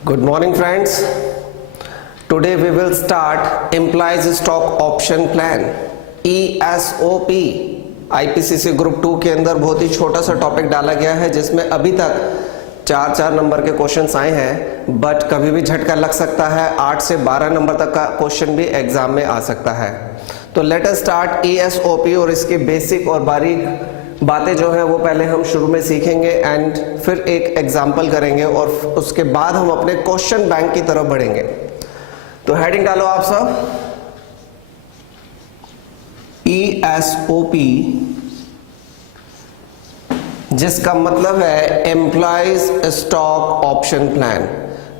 Good morning friends. Today we will start Employees Stock Option Plan ESOP. IPCC group 2 के अंदर बहुत ही छोटा सा टॉपिक डाला गया है जिसमें अभी तक 4 नंबर के क्वेश्चंस आए हैं, बट कभी भी झटका लग सकता है। 8 से 12 नंबर तक का क्वेश्चन भी एग्जाम में आ सकता है। तो लेट अस स्टार्ट ESOP और इसके बेसिक और बारीक बातें जो है वो पहले हम शुरू में सीखेंगे एंड फिर एक एग्जाम्पल करेंगे और उसके बाद हम अपने क्वेश्चन बैंक की तरफ बढ़ेंगे। तो हेडिंग डालो आप सब, ESOP, जिसका मतलब है employees stock option plan.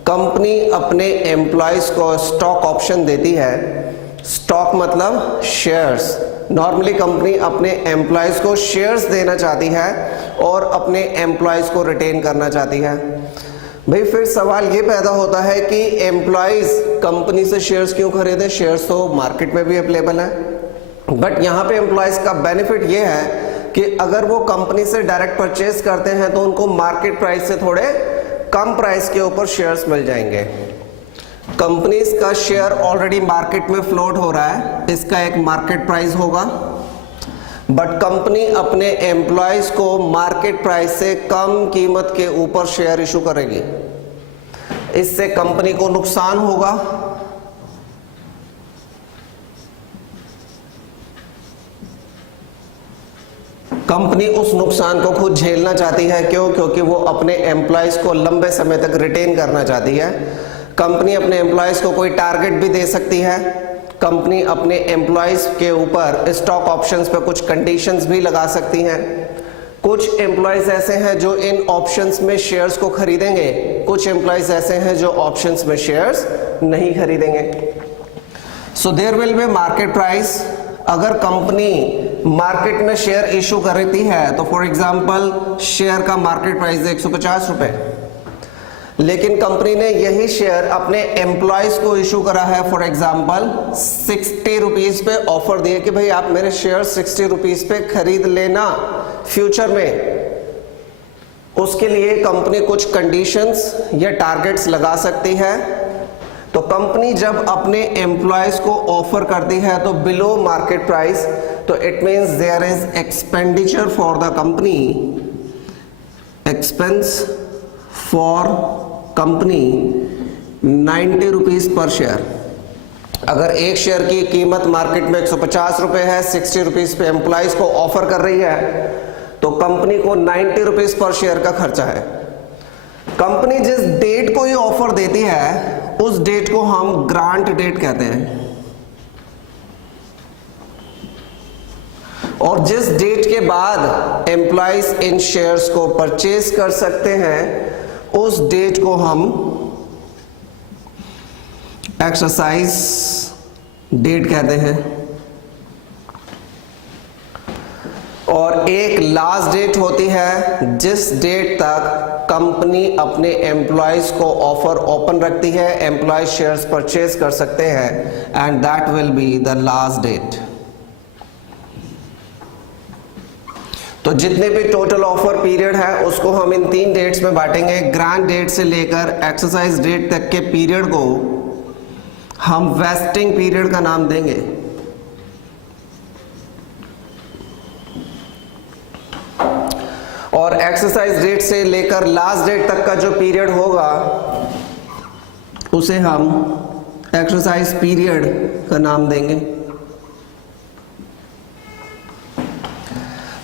Company अपने एम्प्लॉयज को स्टॉक ऑप्शन देती है। स्टॉक मतलब शेयर्स। नॉर्मली कंपनी अपने एम्प्लॉयज को शेयर्स देना चाहती है और अपने एम्प्लॉयज को रिटेन करना चाहती है। भाई फिर सवाल ये पैदा होता है कि एम्प्लॉयज कंपनी से शेयर्स क्यों खरीदे? शेयर्स तो मार्केट में भी अवेलेबल है, बट यहाँ पे एम्प्लॉयज का बेनिफिट ये है कि अगर वो कंपनी से डायरेक्ट परचेज करते हैं तो उनको मार्केट प्राइस से थोड़े कम प्राइस के ऊपर शेयर्स मिल जाएंगे। कंपनीज का शेयर ऑलरेडी मार्केट में फ्लोट हो रहा है, इसका एक मार्केट प्राइस होगा, बट कंपनी अपने एम्प्लॉयज को मार्केट प्राइस से कम कीमत के ऊपर शेयर इशू करेगी। इससे कंपनी को नुकसान होगा। कंपनी उस नुकसान को खुद झेलना चाहती है। क्यों? क्योंकि वो अपने एम्प्लॉयज को लंबे समय तक रिटेन करना चाहती है। कंपनी अपने एम्प्लॉयज को कोई टारगेट भी दे सकती है। कंपनी अपने एम्प्लॉयज के ऊपर स्टॉक ऑप्शंस पे कुछ कंडीशंस भी लगा सकती हैं। कुछ एम्प्लॉयज ऐसे हैं जो इन ऑप्शंस में शेयर्स को खरीदेंगे, कुछ एम्प्लॉयज ऐसे हैं जो ऑप्शंस में शेयर्स नहीं खरीदेंगे। So there will be market price. अगर कंपनी मार्केट में शेयर इशू करती है तो फॉर एग्जांपल शेयर का मार्केट प्राइस है 150 रुपए, लेकिन कंपनी ने यही शेयर अपने एम्प्लॉयज को इशू करा है फॉर एग्जांपल 60 रुपीज पे ऑफर दिए कि भाई आप मेरे शेयर 60 रुपीज पे खरीद लेना फ्यूचर में। उसके लिए कंपनी कुछ कंडीशंस या टारगेट्स लगा सकती है। तो कंपनी जब अपने एम्प्लॉयज को ऑफर करती है तो बिलो मार्केट प्राइस, तो it means there is expenditure for the company, expense for company 90 rupees per share. अगर एक शेयर की कीमत मार्केट में 150 रुपए है, 60 रुपीज पे एम्प्लॉयज को ऑफर कर रही है, तो कंपनी को 90 रुपीज पर शेयर का खर्चा है। कंपनी जिस डेट को ये ऑफर देती है उस डेट को हम ग्रांट डेट कहते हैं, और जिस डेट के बाद एम्प्लॉयज इन शेयर्स को परचेज कर सकते हैं उस डेट को हम एक्सरसाइज डेट कहते हैं। और एक लास्ट डेट होती है जिस डेट तक कंपनी अपने एम्प्लॉयज को ऑफर ओपन रखती है, एम्प्लॉयज शेयर्स परचेज कर सकते हैं, and that will be the last date. तो जितने भी टोटल ऑफर पीरियड है उसको हम इन 3 डेट्स में बांटेंगे। ग्रांट डेट से लेकर एक्सरसाइज डेट तक के पीरियड को हम वेस्टिंग पीरियड का नाम देंगे। और एक्सरसाइज डेट से लेकर लास्ट डेट तक का जो पीरियड होगा उसे हम एक्सरसाइज पीरियड का नाम देंगे।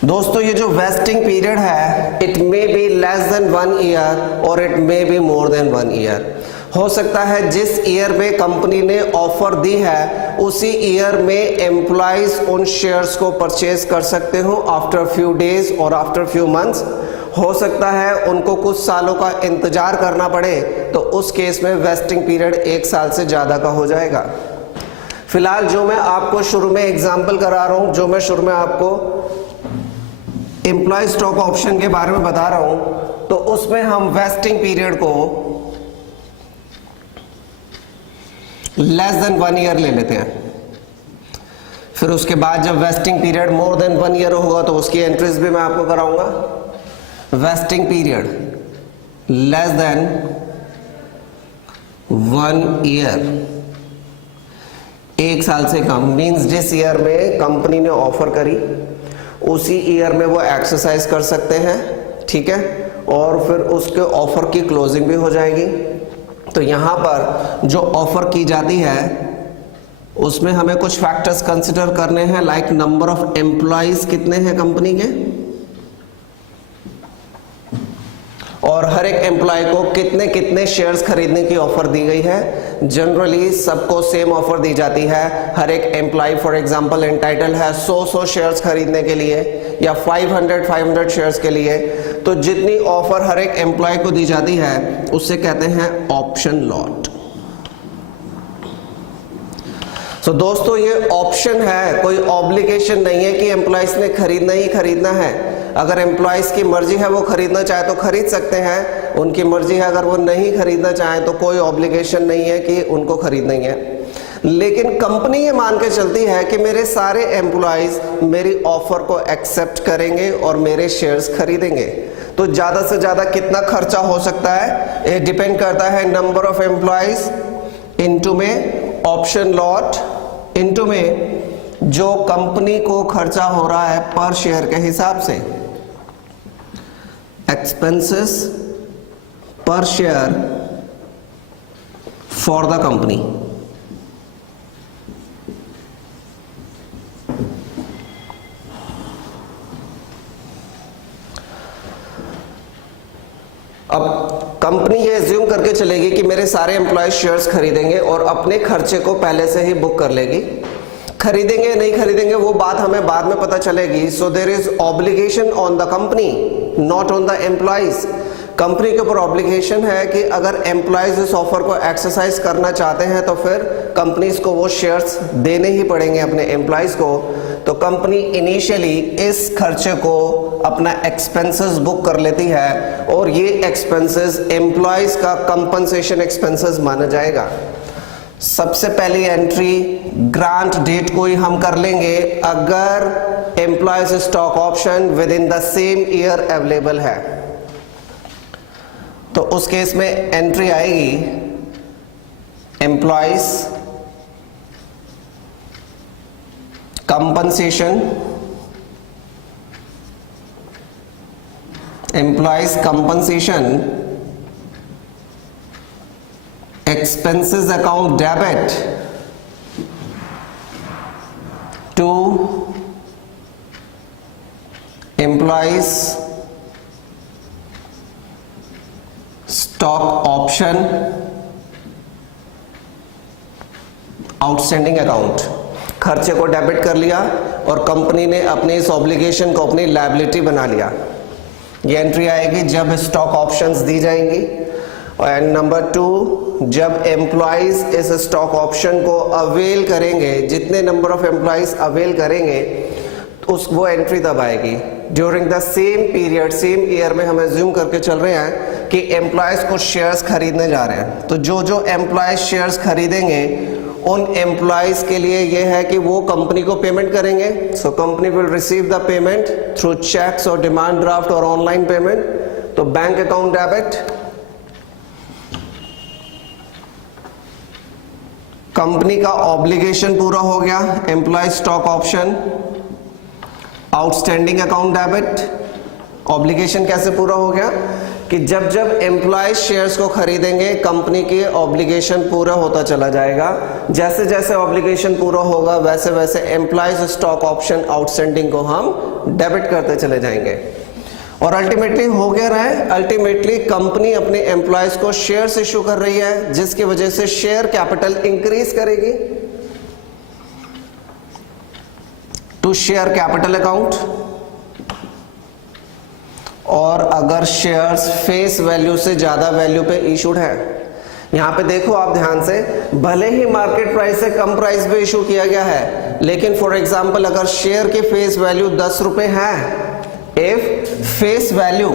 दोस्तों ये जो वेस्टिंग पीरियड है it may be less than 1 year और it may be more than 1 year. हो सकता है जिस ईयर में कंपनी ने ऑफर दी है उसी ईयर में एम्प्लॉयज उन शेयर्स को परचेज कर सकते हो आफ्टर फ्यू डेज और आफ्टर फ्यू मंथ्स। हो सकता है उनको कुछ सालों का इंतजार करना पड़े, तो उस केस में वेस्टिंग पीरियड 1 साल से ज्यादा का हो जाएगा। फिलहाल जो मैं आपको शुरू में एग्जाम्पल करा रहा हूं, जो मैं शुरू में आपको एम्प्लॉय स्टॉक ऑप्शन के बारे में बता रहा हूं, तो उसमें हम वेस्टिंग पीरियड को लेस देन 1 ईयर ले लेते हैं। फिर उसके बाद जब vesting period more than 1 year होगा तो उसकी एंट्रीज भी मैं आपको कराऊंगा। Vesting period less than 1 year, 1 साल से कम, मींस जिस ईयर में कंपनी ने ऑफर करी उसी ईयर में वो एक्सरसाइज कर सकते हैं, ठीक है, और फिर उसके ऑफर की क्लोजिंग भी हो जाएगी। तो यहाँ पर जो ऑफर की जाती है उसमें हमें कुछ फैक्टर्स कंसिडर करने हैं, लाइक नंबर ऑफ एम्प्लॉइज कितने हैं कंपनी के, और हर एक एम्प्लॉय को कितने कितने शेयर्स खरीदने की ऑफर दी गई है। जनरली सबको सेम ऑफर दी जाती है। हर एक एम्प्लॉय फॉर एग्जांपल एंटाइटल है 100 शेयर्स खरीदने के लिए या 500 शेयर्स के लिए। तो जितनी ऑफर हर एक एम्प्लॉय को दी जाती है उससे कहते हैं ऑप्शन लॉट। तो दोस्तों ये ऑप्शन है, कोई ऑब्लिगेशन नहीं है कि एम्प्लॉयज ने खरीदना ही खरीदना है। अगर एम्प्लॉयज की मर्जी है वो खरीदना चाहे तो खरीद सकते हैं, उनकी मर्जी है अगर वो नहीं खरीदना चाहे तो कोई ऑब्लिगेशन नहीं है कि उनको खरीदना ही है। लेकिन कंपनी ये मान के चलती है कि मेरे सारे एम्प्लॉयज मेरी ऑफर को एक्सेप्ट करेंगे और मेरे शेयर्स खरीदेंगे। तो ज्यादा से ज्यादा कितना खर्चा हो सकता है, ये डिपेंड करता है नंबर ऑफ एम्प्लॉयज इनटू में ऑप्शन लॉट इनटू में जो कंपनी को खर्चा हो रहा है पर शेयर के हिसाब से, एक्सपेंसेस पर शेयर फॉर द कंपनी। अब कंपनी ये एज्यूम करके चलेगी कि मेरे सारे एम्प्लॉय शेयर्स खरीदेंगे और अपने खर्चे को पहले से ही बुक कर लेगी। खरीदेंगे नहीं खरीदेंगे वो बात हमें बाद में पता चलेगी। So there is obligation on the company not on the employees. Company के ऊपर ऑब्लिगेशन है कि अगर एम्प्लॉयज इस ऑफर को एक्सरसाइज करना चाहते हैं तो फिर कंपनीज को वो शेयर्स देने ही पड़ेंगे अपने एम्प्लॉयज को। तो कंपनी इनिशियली इस खर्चे को अपना एक्सपेंसेस बुक कर लेती है और ये एक्सपेंसेस एम्प्लॉयज का कंपनसेशन एक्सपेंसेस माना जाएगा। सबसे पहली एंट्री ग्रांट डेट को ही हम कर लेंगे अगर employees stock option with in the same year available है। तो उस केस में एंट्री आएगी employees compensation, employees compensation expenses account debit to employees stock option outstanding account। खर्चे को डेबिट कर लिया और कंपनी ने अपने इस ऑब्लिगेशन को अपनी लायबिलिटी बना लिया। ये एंट्री आएगी जब स्टॉक ऑप्शंस दी जाएंगी। एंड नंबर 2, जब एम्प्लॉयज इस स्टॉक ऑप्शन को अवेल करेंगे, जितने नंबर ऑफ एम्प्लॉयज अवेल करेंगे तो वो एंट्री तब आएगी during the same period, same year में। हम एज्यूम करके चल रहे हैं कि एम्प्लॉयज कुछ शेयर्स खरीदने जा रहे हैं, तो जो जो एम्प्लॉयज शेयर्स खरीदेंगे उन एम्प्लॉयज के लिए ये है कि वो कंपनी को पेमेंट करेंगे। So company will receive the payment through cheques और डिमांड ड्राफ्ट और ऑनलाइन पेमेंट। तो बैंक अकाउंट डेबिट, कंपनी का ऑब्लिगेशन पूरा हो गया, employee stock option, outstanding account debit. Obligation कैसे पूरा हो गया कि जब जब एम्प्लॉय शेयर्स को खरीदेंगे कंपनी के ऑब्लिगेशन पूरा होता चला जाएगा। जैसे जैसे ऑब्लिगेशन पूरा होगा वैसे वैसे एम्प्लॉयज स्टॉक ऑप्शन आउटस्टैंडिंग को हम डेबिट करते चले जाएंगे। और अल्टीमेटली हो गया रहा है, अल्टीमेटली कंपनी अपने एम्प्लॉयज को शेयर्स इशू कर रही है जिसकी वजह से शेयर कैपिटल इंक्रीज करेगी टू शेयर कैपिटल अकाउंट। और अगर शेयर्स फेस वैल्यू से ज्यादा वैल्यू पे इशूड है, यहां पे देखो आप ध्यान से, भले ही मार्केट प्राइस से कम प्राइस पे इशू किया गया है लेकिन फॉर एग्जांपल अगर शेयर की फेस वैल्यू 10 रुपए है, इफ फेस वैल्यू,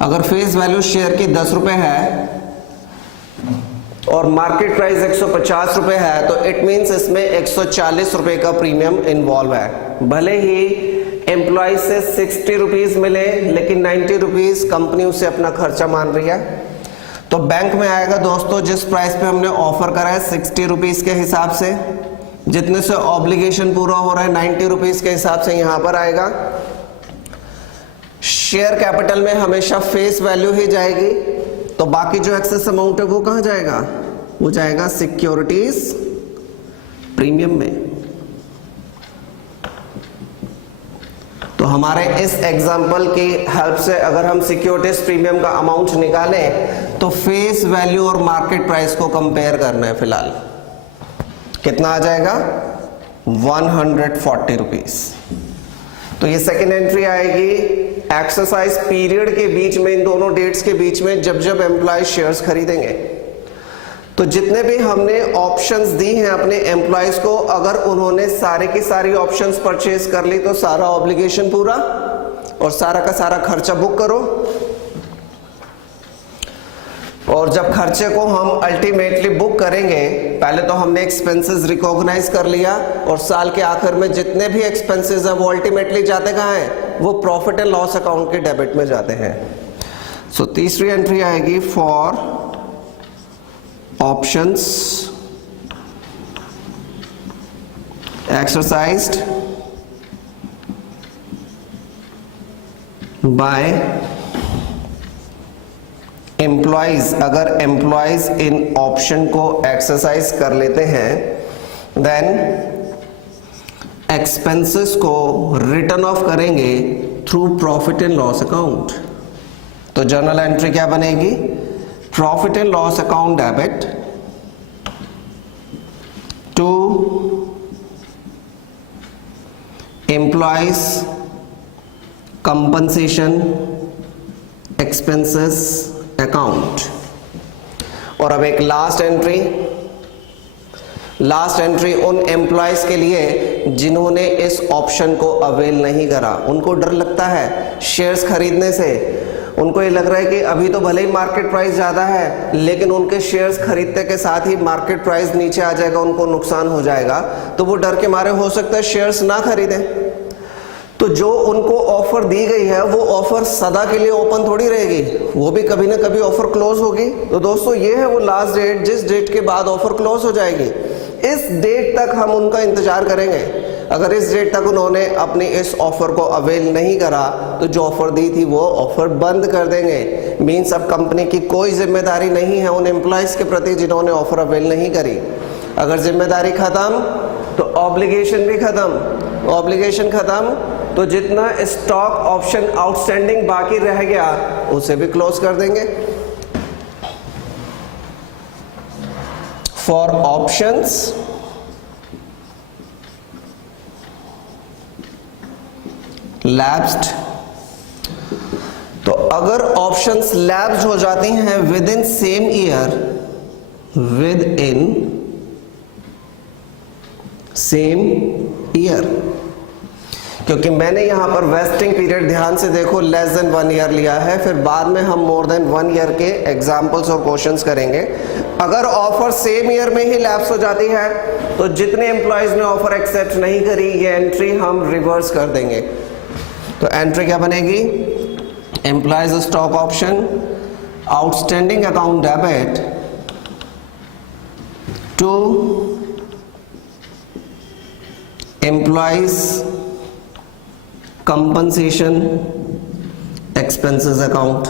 अगर फेस वैल्यू शेयर की 10 रुपए है और मार्केट प्राइस 150 रुपए है तो इट मींस इसमें 140 रुपए का प्रीमियम इन्वॉल्व है। भले ही एम्प्लॉय से 60 रुपीज मिले लेकिन 90 रुपीज कंपनी उसे अपना खर्चा मान रही है, तो बैंक में आएगा दोस्तों जिस प्राइस पे हमने ऑफर करा है 60 रुपीज के हिसाब से, जितने से ऑब्लिगेशन पूरा हो रहा है 90 रुपीज के हिसाब से यहां पर आएगा। शेयर कैपिटल में हमेशा फेस वैल्यू ही जाएगी, तो बाकी जो एक्सेस अमाउंट है वो कहां जाएगा, वो जाएगा सिक्योरिटीज प्रीमियम में। तो हमारे इस एग्जांपल की हेल्प से अगर हम सिक्योरिटीज प्रीमियम का अमाउंट निकालें तो फेस वैल्यू और मार्केट प्राइस को कंपेयर करना है। फिलहाल कितना आ जाएगा, 140 रुपीज। तो ये सेकेंड एंट्री आएगी एक्सरसाइज पीरियड के बीच में, इन दोनों डेट्स के बीच में जब जब एम्प्लॉय शेयर्स खरीदेंगे। तो जितने भी हमने ऑप्शंस दी हैं अपने एम्प्लॉयज को, अगर उन्होंने सारे की सारी ऑप्शंस परचेज कर ली तो सारा ऑब्लिगेशन पूरा और सारा का सारा खर्चा बुक करो। और जब खर्चे को हम अल्टीमेटली बुक करेंगे, पहले तो हमने एक्सपेंसेस रिकॉग्नाइज कर लिया और साल के आखिर में जितने भी एक्सपेंसेस है वो अल्टीमेटली जाते कहाँ हैं, वो प्रॉफिट एंड लॉस अकाउंट के डेबिट में जाते हैं। सो तीसरी एंट्री आएगी for options exercised by employees। अगर एम्प्लॉयज इन ऑप्शन को एक्सरसाइज कर लेते हैं देन एक्सपेंसेस को रिटर्न ऑफ करेंगे through profit and loss account. तो जर्नल एंट्री क्या बनेगी, profit and loss account debit to employees compensation expenses account. और अब एक लास्ट एंट्री उन एम्प्लॉयज के लिए जिन्होंने इस ऑप्शन को अवेल नहीं करा। उनको डर लगता है शेयर्स खरीदने से, उनको ये लग रहा है कि अभी तो भले ही मार्केट प्राइस ज़्यादा है लेकिन उनके शेयर्स खरीदते के साथ ही मार्केट प्राइस नीचे आ जाएगा, उनको नुकसान हो जाएगा, तो वो डर के मारे हो सकता है शेयर्स ना खरीदें। तो जो उनको ऑफर दी गई है वो ऑफर सदा के लिए ओपन थोड़ी रहेगी, वो भी कभी ना कभी ऑफर क्लोज होगी। तो दोस्तों ये है वो लास्ट डेट जिस डेट के बाद ऑफर क्लोज हो जाएगी। इस डेट तक हम उनका इंतजार करेंगे। अगर इस डेट तक उन्होंने अपनी इस ऑफर को अवेल नहीं करा तो जो ऑफर दी थी वो ऑफर बंद कर देंगे। मीन्स अब कंपनी की कोई जिम्मेदारी नहीं है उन एम्प्लॉयज के प्रति जिन्होंने ऑफर अवेल नहीं करी। अगर जिम्मेदारी खत्म तो ऑब्लिगेशन भी खत्म, ऑब्लिगेशन खत्म तो जितना स्टॉक ऑप्शन आउटस्टैंडिंग बाकी रह गया उसे भी क्लोज कर देंगे। फॉर ऑप्शंस लैप्स्ड, तो अगर ऑप्शंस लैप्स्ड हो जाती हैं with in same year, with in same year, क्योंकि मैंने यहां पर वेस्टिंग पीरियड ध्यान से देखो लेस देन 1 ईयर लिया है, फिर बाद में हम मोर देन 1 ईयर के एग्जांपल्स और क्वेश्चंस करेंगे। अगर ऑफर सेम ईयर में ही लैप्स हो जाती है तो जितने एम्प्लॉयज ने ऑफर एक्सेप्ट नहीं करी ये एंट्री हम रिवर्स कर देंगे। तो एंट्री क्या बनेगी, employees stock option outstanding account debit to employees compensation expenses account.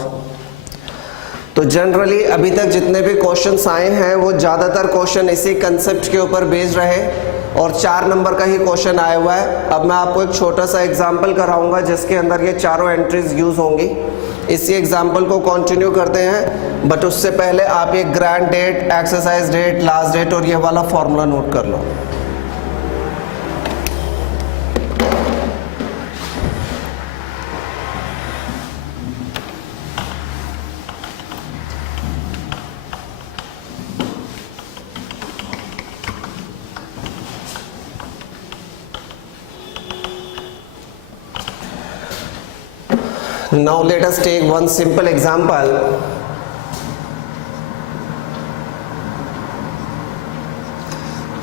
तो जनरली अभी तक जितने भी क्वेश्चंस आए हैं वो ज़्यादातर क्वेश्चन इसी कंसेप्ट के ऊपर बेस्ड रहे और 4 नंबर का ही क्वेश्चन आया हुआ है। अब मैं आपको एक छोटा सा एग्जांपल कराऊंगा जिसके अंदर ये चारों एंट्रीज यूज होंगी। इसी एग्जांपल को कंटिन्यू करते हैं, बट उससे पहले आप ये grant date, exercise date, last date और ये वाला फॉर्मूला नोट कर लो। Now let us take one simple example.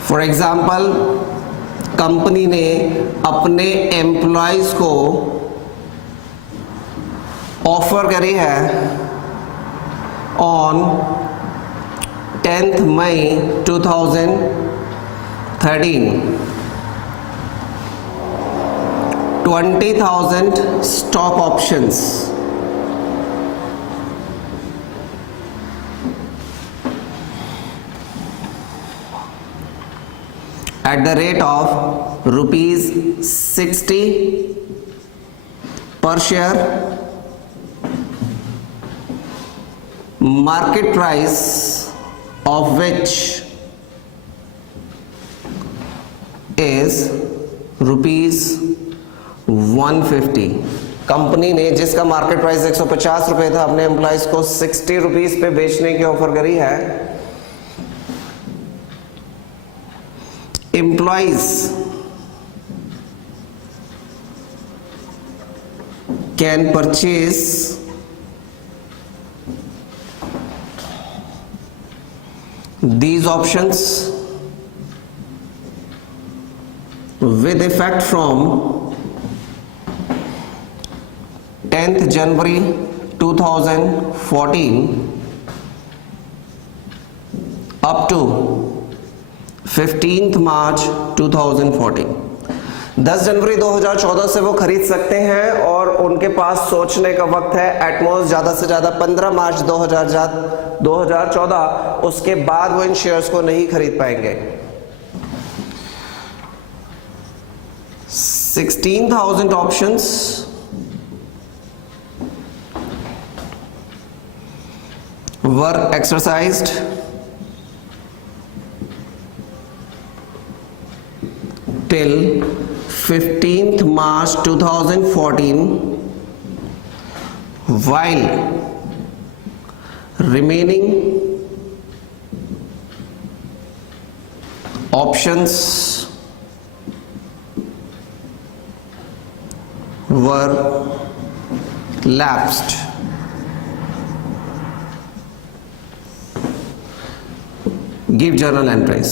For example, company ने अपने एम्प्लॉयज को ऑफर करी है ऑन 10th मई 2013 20,000 stock options at the rate of rupees 60 per share. Market price of which is rupees 150. Company ने जिसका मार्केट प्राइस 150 रुपए था अपने एम्प्लॉयज को 60 रुपीज पे बेचने की ऑफर करी है। Employees can purchase these options with effect from 10th January 2014 up to 15th March 2014। 10 जनवरी 2014 से वो खरीद सकते हैं और उनके पास सोचने का वक्त है एटमोस्ट ज़्यादा से ज़्यादा 15 मार्च 2014, उसके बाद वो इन शेयर्स को नहीं खरीद पाएंगे। 16,000 options were exercised till 15th March 2014 while remaining options were lapsed। Give journal entries।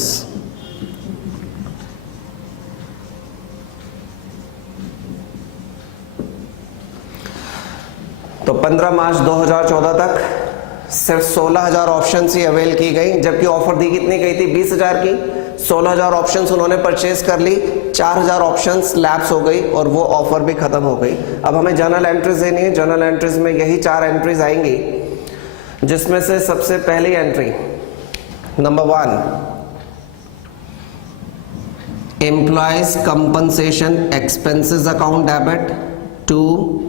तो 15 मार्च 2014 तक सिर्फ 16,000 ऑप्शंस ही अवेल की गई, जबकि ऑफर दी कितनी गई थी 20,000 की। 16,000 ऑप्शंस उन्होंने परचेज कर ली, 4,000 ऑप्शंस लैप्स हो गई और वो ऑफर भी खत्म हो गई। अब हमें जर्नल एंट्रीज देनी है। जर्नल एंट्रीज में यही 4 एंट्रीज आएंगी, जिसमें से सबसे पहली entry number 1 employees compensation expenses account debit. 2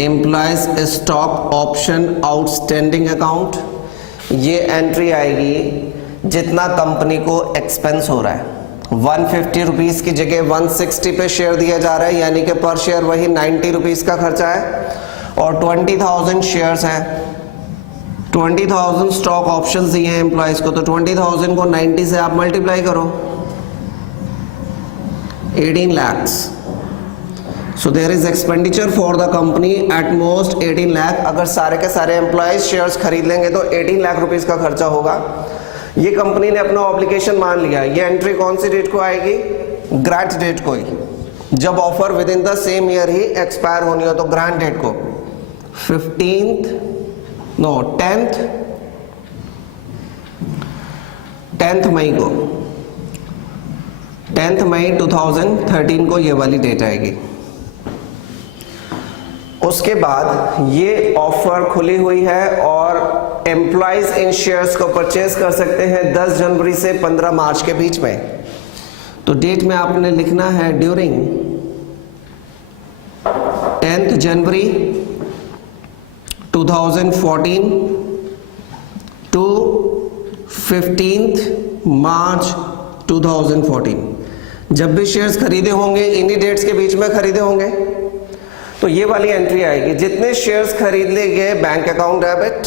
employees stock option outstanding account. ये एंट्री आएगी जितना कंपनी को एक्सपेंस हो रहा है। 150 रुपीज की जगह 160 पे शेयर दिया जा रहा है, यानी कि पर शेयर वही 90 रुपीज का खर्चा है। और 20,000 शेयर्स हैं, 20,000 स्टॉक ऑप्शंस दिए हैं एम्प्लॉयज को, तो 20,000 को 90 से आप मल्टीप्लाई करो, 18 lakhs। So there is expenditure for the company at most 18 lakh। अगर सारे के सारे एम्प्लॉयज शेयर्स खरीद लेंगे तो 18 लाख रुपीस का खर्चा होगा। ये कंपनी ने अपना ऑब्लिगेशन मान लिया। ये एंट्री कौन सी डेट को आएगी? ग्रांट डेट को ही, जब offer with in the same year he expire होनी हो, तो ग्रांट डेट को 10th मई को, 10th मई 2013 को ये वाली डेट आएगी। उसके बाद ये ऑफर खुली हुई है और एम्प्लॉयज इन शेयर्स को परचेज कर सकते हैं 10 जनवरी से 15 मार्च के बीच में। तो डेट में आपने लिखना है during 10th January 2014 to 15th मार्च 2014। जब भी शेयर्स खरीदे होंगे इन्हीं डेट्स के बीच में खरीदे होंगे, तो ये वाली एंट्री आएगी। जितने शेयर्स खरीद ले गए बैंक अकाउंट डेबिट,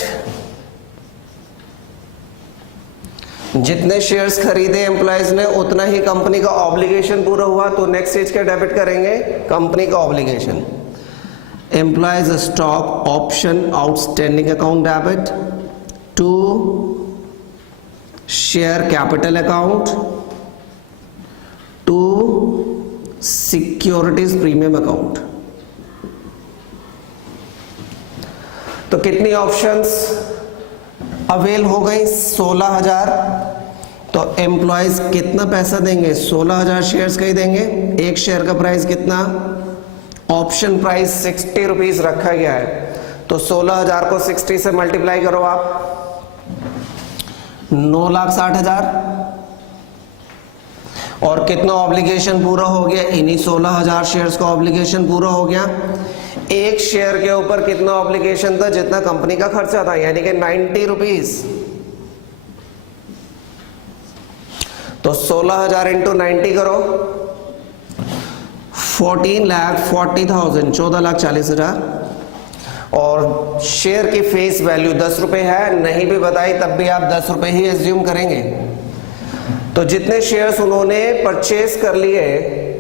जितने शेयर्स खरीदे एम्प्लॉयज ने उतना ही कंपनी का ऑब्लिगेशन पूरा हुआ, तो नेक्स्ट स्टेज का डेबिट करेंगे कंपनी का obligation. Employees stock option outstanding account debit to share capital account to securities premium account. तो कितनी ऑप्शंस अवेल हो गई? 16,000। तो एम्प्लॉयज कितना पैसा देंगे? 16,000 शेयर्स का ही देंगे। एक शेयर का प्राइस कितना? ऑप्शन प्राइस 60 रुपीज रखा गया है। तो 16,000 को 60 से मल्टीप्लाई करो आप, 9,60,000। और कितना ऑब्लिगेशन पूरा हो गया? इन्हीं 16,000 शेयर्स का ऑब्लिगेशन पूरा हो गया। एक शेयर के ऊपर कितना ऑब्लिगेशन था? जितना कंपनी का खर्चा था, यानी कि 90 रुपीज। तो 16,000 इंटू 90 करो, 14,40,000, 14,40,000। और शेयर की फेस वैल्यू 10 रुपए है, नहीं भी बताई तब भी आप 10 रुपए ही एज्यूम करेंगे। तो जितने शेयर्स उन्होंने परचेज कर लिए,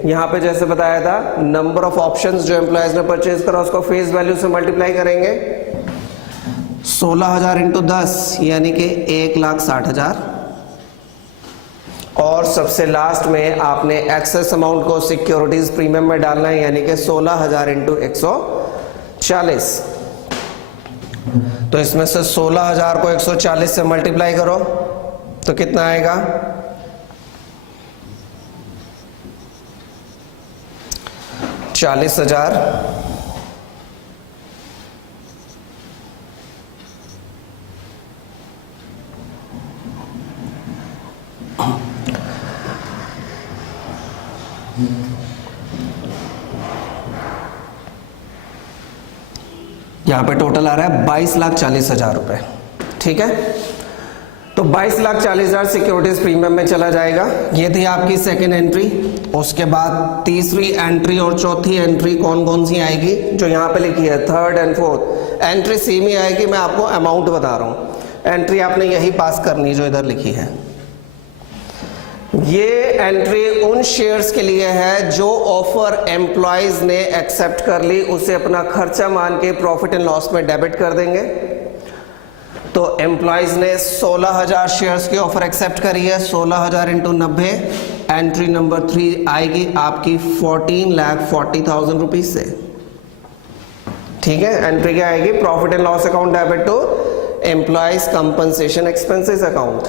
यहां पे जैसे बताया था, नंबर ऑफ ऑप्शंस जो एम्प्लॉयज ने परचेज करा उसको फेस वैल्यू से मल्टीप्लाई करेंगे। 16,000 इंटू 10 यानी कि 1,60,000। और सबसे लास्ट में आपने एक्सेस अमाउंट को सिक्योरिटीज प्रीमियम में डालना है, यानी कि 16,000 इंटू 140। तो इसमें से 16,000 को 140 से मल्टीप्लाई करो तो कितना आएगा? 40,000। यहां पे टोटल आ रहा है 22,40,000 रुपए। ठीक है, तो 22,40,000 सिक्योरिटीज प्रीमियम में चला जाएगा। ये थी आपकी सेकेंड एंट्री। उसके बाद तीसरी एंट्री और चौथी एंट्री कौन कौन सी आएगी? जो यहाँ पे लिखी है third and fourth entry same ही आएगी। मैं आपको अमाउंट बता रहा हूँ, एंट्री आपने यही पास करनी जो इधर लिखी है। ये एंट्री उन शेयर्स के लिए है जो ऑफर एम्प्लॉयज ने एक्सेप्ट कर ली, उसे अपना खर्चा मान के प्रॉफिट एंड लॉस में डेबिट कर देंगे। तो एम्प्लॉयज ने 16,000 शेयर्स की ऑफर एक्सेप्ट करी है। 16,000 इंटू 90, एंट्री नंबर 3 आएगी आपकी 14,40,000 रुपीज से। ठीक है, एंट्री क्या आएगी? Profit and loss account debit to employees compensation expenses account.